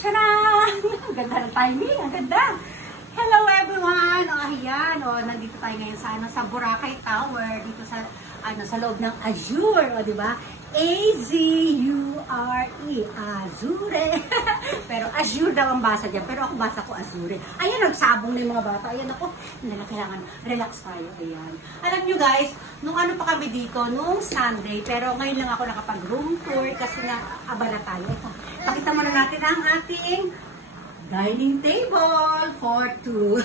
Tcharan! Ang ganda ng timing, ang ganda. Hello everyone! O, ayan, nandito tayo ngayon sa Boracay Tower, dito sa loob ng Azure, o, di ba? A-Z-U-R-E, Azure. Pero Azure daw ang basa dyan, pero ako basa ko Azure. Ayan, nagsabong na yung mga bata. Ayan ako, kailangan relax tayo. Ayan. Alam nyo guys, nung ano pa kami dito, nung Sunday, pero ngayon lang ako nakapag-room tour kasi nga abala tayo. Ito, pakita muna natin ang ating dining table for two.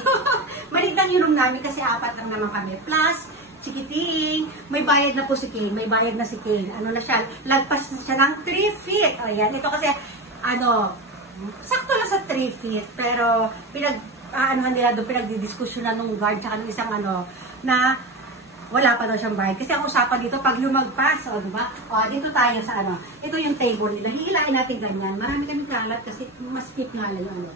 Maliit lang yung room namin kasi apat lang naman kami. Plus, chikiting, may bayad na po si Kane. May bayad na si Kane. Ano na siya? Lagpas na siya ng 3 feet. O yan. Ito kasi, sakto lang sa 3 feet. Pero, nila doon, pinagdidiskusyon na nung guard tsaka nung isang na wala pa daw siyang bayad. Kasi ang usapan dito, pag lumagpas, o diba? O, dito tayo sa ito yung table nila. Hihilain natin ganyan. Marami kami kalat kasi mas keep nga lang yung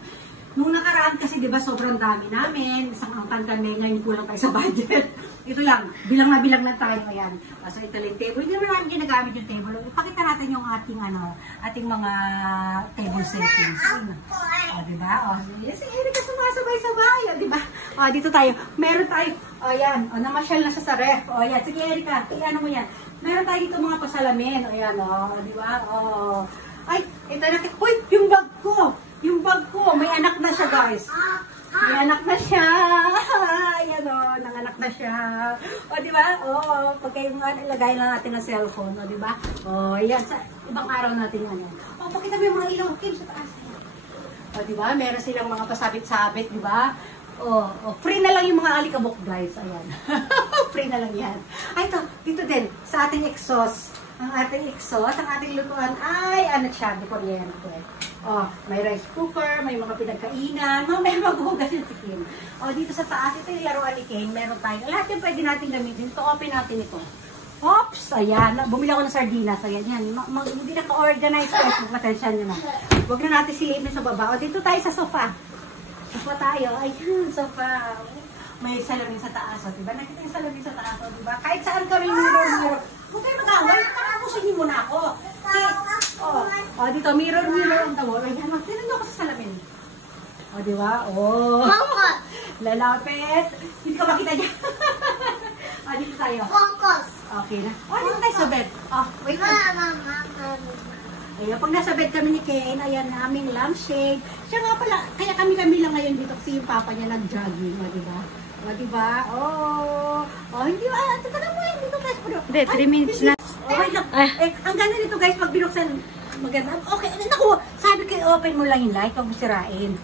Nung nakaraan kasi, di ba, sobrang dami namin. Isang angkan kami, ngayon kulang tayo sa budget. Ito lang, bilang na bilang na tayo. Ayan. So, ito lang yung table. Hindi naman namin ginagamit yung table. Ipakita natin yung ating mga table settings. O, di ba? O, si Erika sumasabay-sabay. O, di ba? O, dito tayo. Meron tayo, ayan, namasyal na siya sa ref. O, ayan. Sige, Erika, ano mo yan? Meron tayo dito mga pasalamin. O, ayan, o, di ba? O, ay, ito natin. Uy, yung bag ko! Yung bag ko, may anak na siya guys. May anak na siya. Ayan nanganak na siya. O, di ba? O, pagka yung ilagay lang natin ng cellphone, o, di ba? O, yan, sa ibang araw natin yan. O, pakita mo yung mga ilaw, Kim, sa taas. O, di ba? Meron silang mga pasabit-sabit, di ba? O, free na lang yung mga alikabok, guys. Ayan. Free na lang yan. Ay, ito, dito din, sa ating exhaust. Ang ating exhaust, ang ating lutuan ay, siya, di kuryente. Oh, may rice cooker, may mga pinagkainan, may maghuhugas yung tikim. Oh, dito sa taas, ito yung laruan ni Kane, meron tayo. Lahat yung pwede natin gamitin. Ito, open natin ito. Oops, ayan. Bumili ako ng sardinas. Ayan, yan. Hindi naka-organize ko. Patensya nyo na. Huwag na natin silipin sa baba. O, dito tayo sa sofa. Sofa tayo. Ayan, sofa. May salamin sa taas. O, diba? Nakita yung salamin sa taas. O, diba? Kahit saan kami mirror. Huwag kayo mag-awal. Nakakapusin mo na ako. Oh, dito, mirror ang tawag. Ayan, magtinan nyo ako sa salamin. O, di ba? Oh. Lalapit. Hindi ka makita niya. O, dito tayo. Okay na. O, dito tayo sa bed. Oh, wait lang. Ayan, pag nasa bed kami ni Kane, ayan namin lampshade. Siya nga pala, kaya kami lang ngayon dito kasi yung papa niya nag-jogging. O, di ba? O, di ba? Oh, hindi ba? Ito na mo yun. Dito tayo. Hindi, 3 minutes na. Okay lang. Ang ganda nito guys, pag binuksan, maganda. Okay, naku, sabi ko, open mo lang yung light, huwag mo sirain.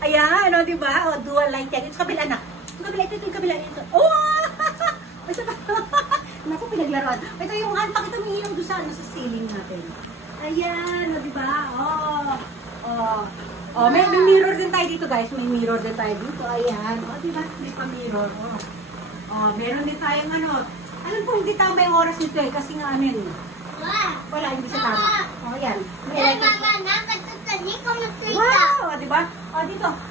Ayan, di ba? O, dual light yan. Ito kabila na. Ito yung kabila nito. Oh! Naku, pinaglaruan. Ito yung pakita mo yung doon sa ceiling natin. Ayan, di ba? May mirror din tayo dito guys. May mirror din tayo dito. Ayan. Di ba? May pa-mirror. Meron din tayong alam po, hindi tama yung oras nito kasi nga wala, hindi siya tama. Ayan. Wow, di ba?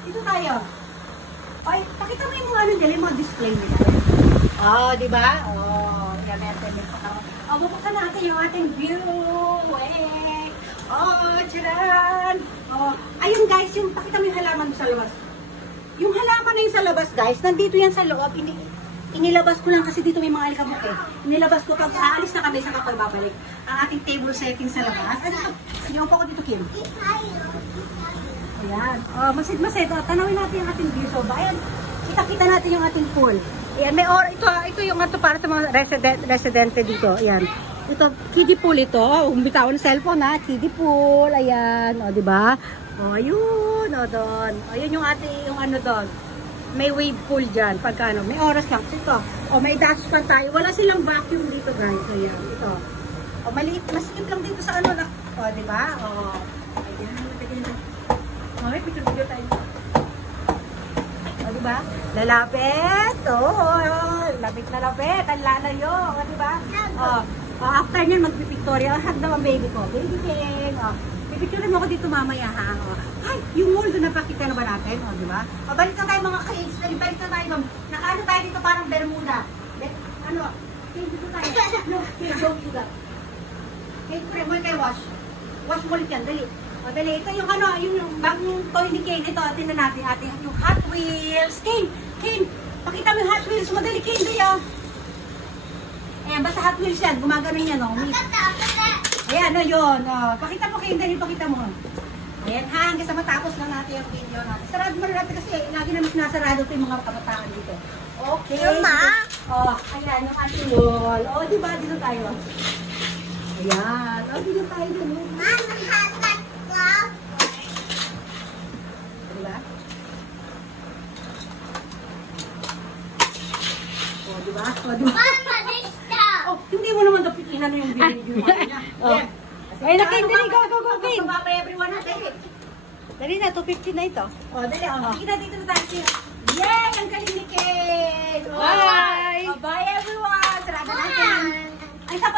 Dito tayo. Ay, pakita mo yung mga display nila. Di ba? Yan natin. Bubuksan natin yung ating view. Tcharan! Ayun guys, pakita mo yung halaman sa labas. Yung halaman na yung sa labas guys, nandito yan sa loob. Inilabas ko lang kasi dito may mga alikabok Inilabas ko pag aalis na kami sa kapag babalik. Ang ating table setting sa labas. Yung pa ko dito, Kim. Ayan. Masid-masid. Tanawin natin yung ating view. So, ayan. Kita natin yung ating pool. Ayan. Ito yung para sa mga residente dito. Ayan. Ito, kiddie pool ito. Bitaw ng cellphone ha. Kiddie pool. Ayan. Diba? Ayun. Doon. Ayun yung ating, doon. May wave pool dyan. Pagka may oras lang. Ito. May dashpan tayo. Wala silang vacuum dito, guys. Ayan. Ito. Maliit. Masikip lang dito sa diba? Ayan. May picture tayo. Diba? Lalapit. Lapit na lapit. Ang lalayo. Diba? After nyan, magpipictoria. Hug daw ang baby ko. Baby King. Pipicturean mo ko dito mamaya, ha? Ay, yung mall doon napakita na ba natin? Di ba? Balik na tayo mga caves. Balik na tayo. Nakaano tayo dito parang Bermuda. Cave dito tayo. No, cave, don't do that. Cave, mo kayo wash. Wash mo ulit yan, dali. O, dali. Ito yung ano, yung bagong toy ni Kane. Ito, tingnan natin ating yung Hot Wheels. Kane, pakita mo yung Hot Wheels. Madali, Kane, dali, oh. Ayan, basta Hot Wheels yan. Gumagano yan, oh. Ayan, no, yun. Oh. Pakita mo, Kane, dali, pakita mo. Ayan, ha, hanggang sa matapos lang natin yung video natin. Sarado mo natin kasi lagi namin sinasarado ito yung mga kabataan dito. Okay. Yung ma? Oh, ayan, yung ating wall. Oh, diba, dito tayo. Ayan. Oh, dito tayo dun. Hatat ko. Diba? Oh, diba? Oh, diba? Mama, lista. Oh, hindi mo naman dapat inano yung video niya. Oh. Ay, nakin, dali, go, King. Bye everyone natin. Dali na, 250 na ito. Oh, dali. Oh, sige na dito na tayo. Yay! Ang galing ni Kate! Oh, Bye! Oh, bye everyone! Sarado natin. Ay, isa pa